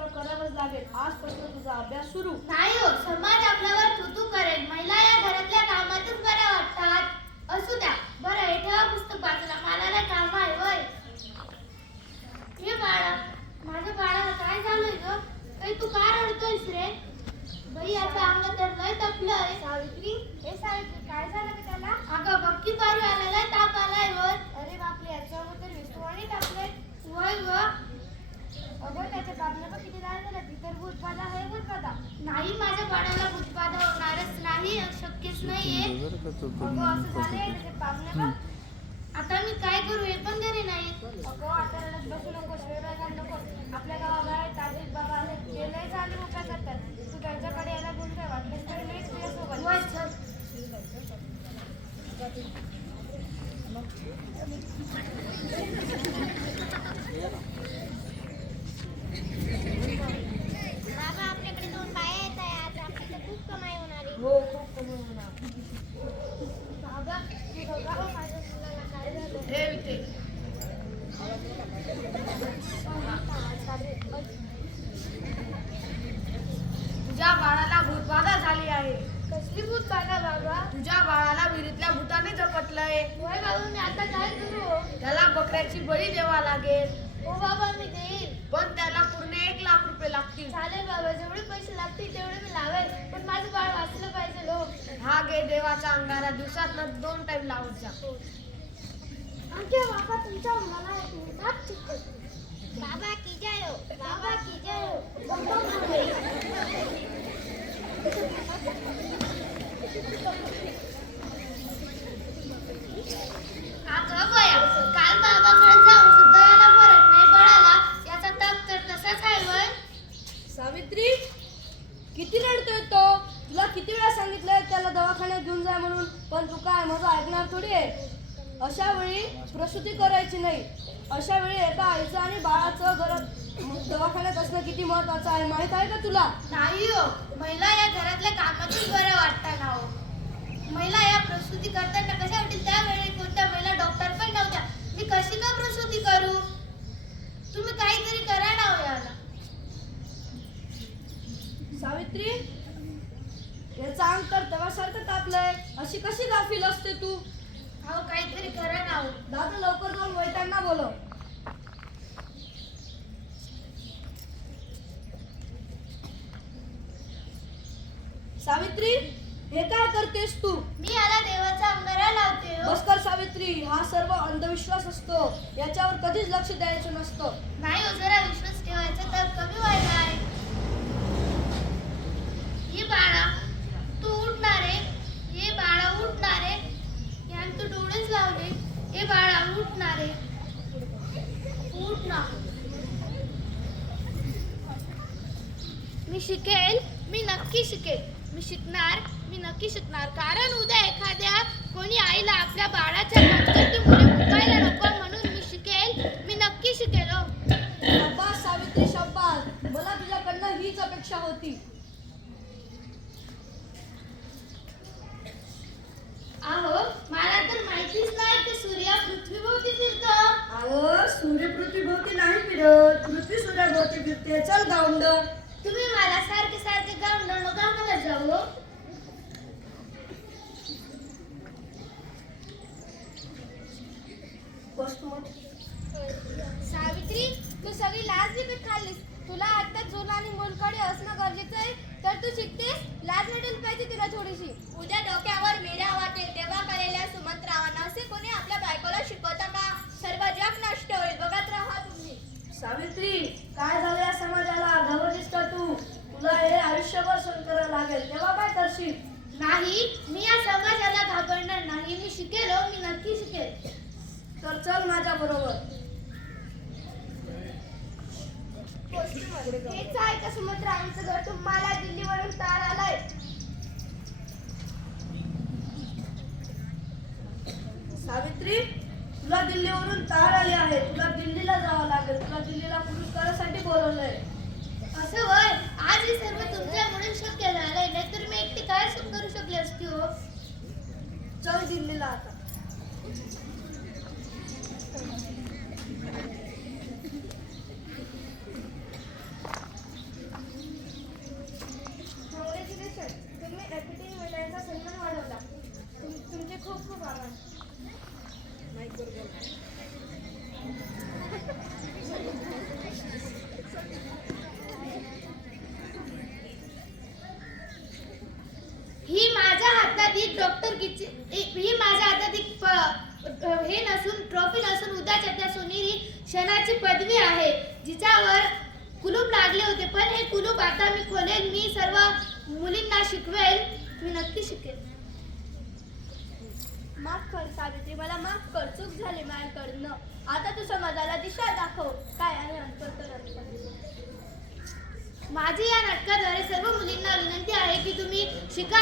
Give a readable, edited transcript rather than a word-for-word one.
तुला करावंच लागेल. आजपासून तुझा अभ्यास सुरू. नाही हो, समाज आपल्यावर थुतू करेल. महिला या घरातल्या कामातच बऱ्या वाटतात. असू द्या. बरं हे ठेवा पुस्तक बाजूला. मला नाही काम आहे होय. हे बाळा, माझ्या बाळाला काय झालंय ग? काही तू का रडतोयस रे? बाई आता अंग तर लय तपलंय. सावित्री, हे सावित्री काय झालं का त्याला? अगं बक्की पारू आला, लय ताप आलाय वर. अरे बापरे, याच्यावर तर विस्तवाणी टाकलंय. वय व. अगं त्याच्या बाबला पण किती लाल झाला. ती तर भूतबाधा आहे. भूतबाधा नाही, माझ्या बाळाला भूतबाधा होणारच नाही, शक्यच नाहीये. अगं असं झालंय त्याच्या बाबला. आता मी काय करू हे पण घरी नाही. अगं आता रडत बसू नकोस, वेगळं घाल नकोस. आपल्या गावाबाहेर ताजिद बाबा आहेत, ते लय झाली उपाय करतात. तू त्यांच्याकडे यायला घेऊन काय वाटलं तरी नाही तुझ्यासोबत. बाबा आपल्याकडे 2 बाया येत आहे आज. आपल्याला खूप कमाई होणार आहे. हो, खूप कमी होणार. बाबा तू बघा हो, माझ्या मुलाला काय झालं. ठेव इथे. तुझ्या बाळाला भूतबाधा झाली आहे. कसली भूतबाधा बाबा? तुझ्या बाळाला विहिरीतल्या भूताने झपटलंय. होय बाबा, मी आता काय करू? त्याला बकऱ्याची बळी द्यावा लागेल. हो बाबा, मी देईल. पण त्याला पूर्ण 1 लाख रुपये लागतील. चालेल बाबा, जेवढे पैसे लागतील तेवढे मी लावेल, पण माझं बाळ वाचलं पाहिजे हो. हा घे देवाचा अंगारा. दिवसात 2 टाइम लावत जा. आमच्या बाबा तुमच्या मुलाला बाबा की जय हो, बाबा की जय हो. अगं बया, काल बाबाकडे जाऊन सुद्धा याला फरक नाही पडाला. याचा ताप तर तसाच आहे वय. सावित्री, किती रडतोय तो? तुला किती वेळा सांगितलंय त्याला दवाखान्यात घेऊन जा म्हणून, पण तू काय माझं ऐकणार थोडी आहे. अशा वेळी प्रसूती करायची नाही. अशा वेळी एका आईचं आणि बाळाचं घरात दवाखान्यात असणं किती महत्वाचं आहे माहित आहे का तुला? नाही हो, महिला या घरातल्या कामातच बरं वाटतं ना हो. महिला या प्रसूती करताना कशा वाटेल, त्यावेळी कोणत्या महिला डॉक्टर पण नव्हत्या. मी कशी का प्रसूती करू? तुम्ही काहीतरी करा ना हो याला. सावित्री, याचा अंग तर तव्यासारखं तापलंय. अशी कशी गाफील असते तू? अहो काहीतरी करा ना हो. दादा लवकर जाऊन वैद्यांना बोलव. सावित्री, हे काय करतेस तू? मी याला देवाचा अंगारा लावते हो. बस कर सावित्री, हा सर्व अंधविश्वास असतो. याच्यावर कधीच लक्ष द्यायचं नसतं. नाही हो, जरा विश्वास ठेवायचा तर कमी व्हायला आहे. ये बाळा, तू उठणार आहे. ये बाळा उठणार आहे. यान तू डोळेच लावले. ये बाळा उठणार आहे. उठ ना. मी शिकेल, मी नक्की शिकेल. मी शिकणार, मी नक्की शिकणार. कारण उद्या एखाद्या कोणी आईला आपल्या बाळाच्या कमतरतेमुळे मुकायला नको म्हणून मी शिकेल, मी नक्की शिकेल हो. शाबास सावित्री, शाबास. मला तुझ्याकडनं हीच अपेक्षा होती. अहो मला तर माहितीच नाही की सूर्य पृथ्वीभोवती फिरतो. अहो सूर्य पृथ्वीभोवती नाही फिरत, पृथ्वी सूर्याभोवती फिरते. चल गावंड. तुम्ही मला सारखे सारखे गावंड नका मला जाऊ. सावित्री, तू सगळी लाज विकत खाल्लीस. तुला आता चूल आणि मूलकडे असणं गरजेचं आहे, तर तू शिकतेस. लाज वाटेल पाहिजे तुला थोडीशी. उद्या डोक्यावर मेढा वाटेल तेव्हा कळलेल्या सुमंत्रावांना असे कोणी आपल्या बायकोला शिकवता का? सर्व जग नष्ट होईल, बघत राहा तुम्ही. सावित्री, काय झालं या समाजाला? घाबरलीस का तू? तुला हे आयुष्यभर सहन करावं लागेल, तेव्हा काय करशील? नाही, मी या समाजाला घाबरणार नाही. मी शिकेल हो, मी नक्की शिकेल. तर चल माझ्या बरोबर. हेच आहे का सुमंत्रावांचं घर? तुम्हाला दिल्लीवरून तार आलाय. सावित्री, तुला दिल्लीवरून तार आली आहे. तुला दिल्लीला जावं लागेल. तुला दिल्लीला पुरस्कारासाठी बोलवलंय. असं वय, आज हे सर्व तुमच्यामुळे शक्य झालंय, नाहीतर मी एकटी काय करू शकले असती हो. चल दिल्लीला आता. क्षणाची पदवी आहे जिच्यावर कुलूप लागले होते, पण हे कुलूप आता मी खोलेन. मी सर्व मुलींना शिकवेल. मी नक्की शिकेल. माफ कर सावित्री, मला माफ कर, चूक झाली माझ्याकडनं. आता तू समाजाला दिशा दाखव. काय आणि माझी या नाटकाद्वारे सर्व मुलींना विनंती आहे की तुम्ही शिका,